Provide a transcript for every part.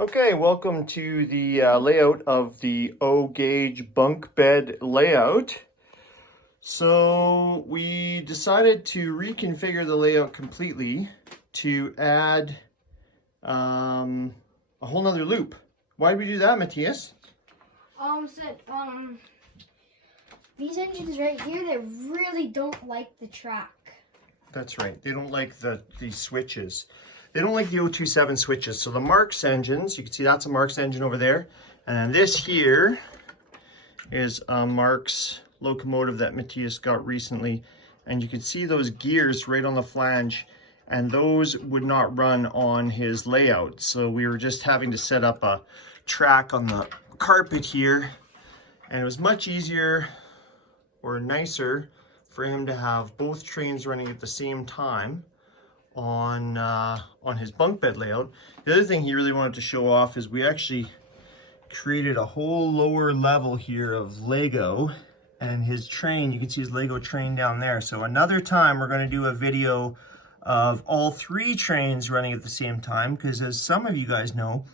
Okay, welcome to the layout of the O gauge bunk bed layout. So we decided to reconfigure the layout completely to add a whole nother loop. Why did we do that, Matthias? These engines right here, they really don't like the track. That's right. They don't like the switches. They don't like the O27 switches. So the Marx engines, you can see that's a Marx engine over there. And then this here is a Marx locomotive that Matthias got recently. And you can see those gears right on the flange. And those would not run on his layout. So we were just having to set up a track on the carpet here. And it was much easier or nicer for him to have both trains running at the same time on his bunk bed layout. The other thing he really wanted to show off is we actually created a whole lower level here of Lego, and his train, you can see his Lego train down there. So another time we're going to do a video of all three trains running at the same time, because as some of you guys know,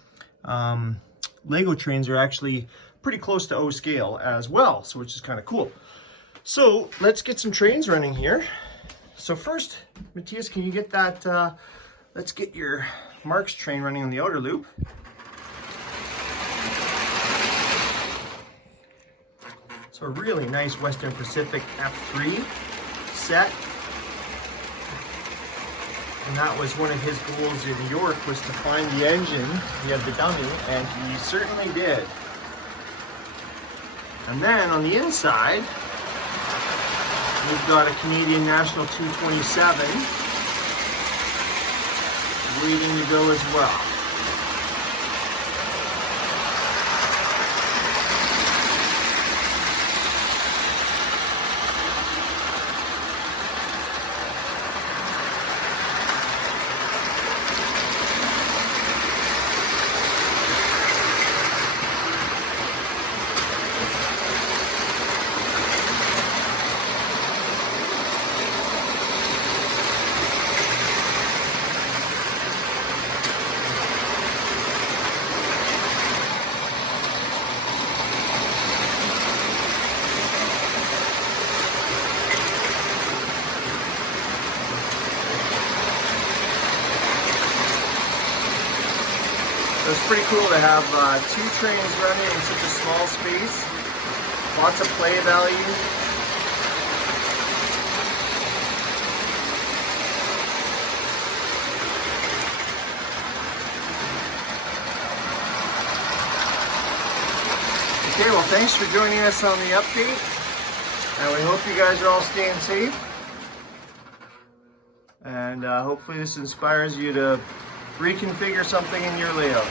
Lego trains are actually pretty close to O scale as well, so which is kind of cool. So let's get some trains running here. So first, Matthias, can you get that, let's get your Marx train running on the outer loop. So a really nice Western Pacific F3 set. And that was one of his goals in York, was to find the engine. He had the dummy, and he certainly did. And then on the inside, we've got a Canadian National 227 waiting to go as well. So it's pretty cool to have two trains running in such a small space. Lots of play value. Okay, well, thanks for joining us on the update. And we hope you guys are all staying safe. And hopefully this inspires you to reconfigure something in your layout.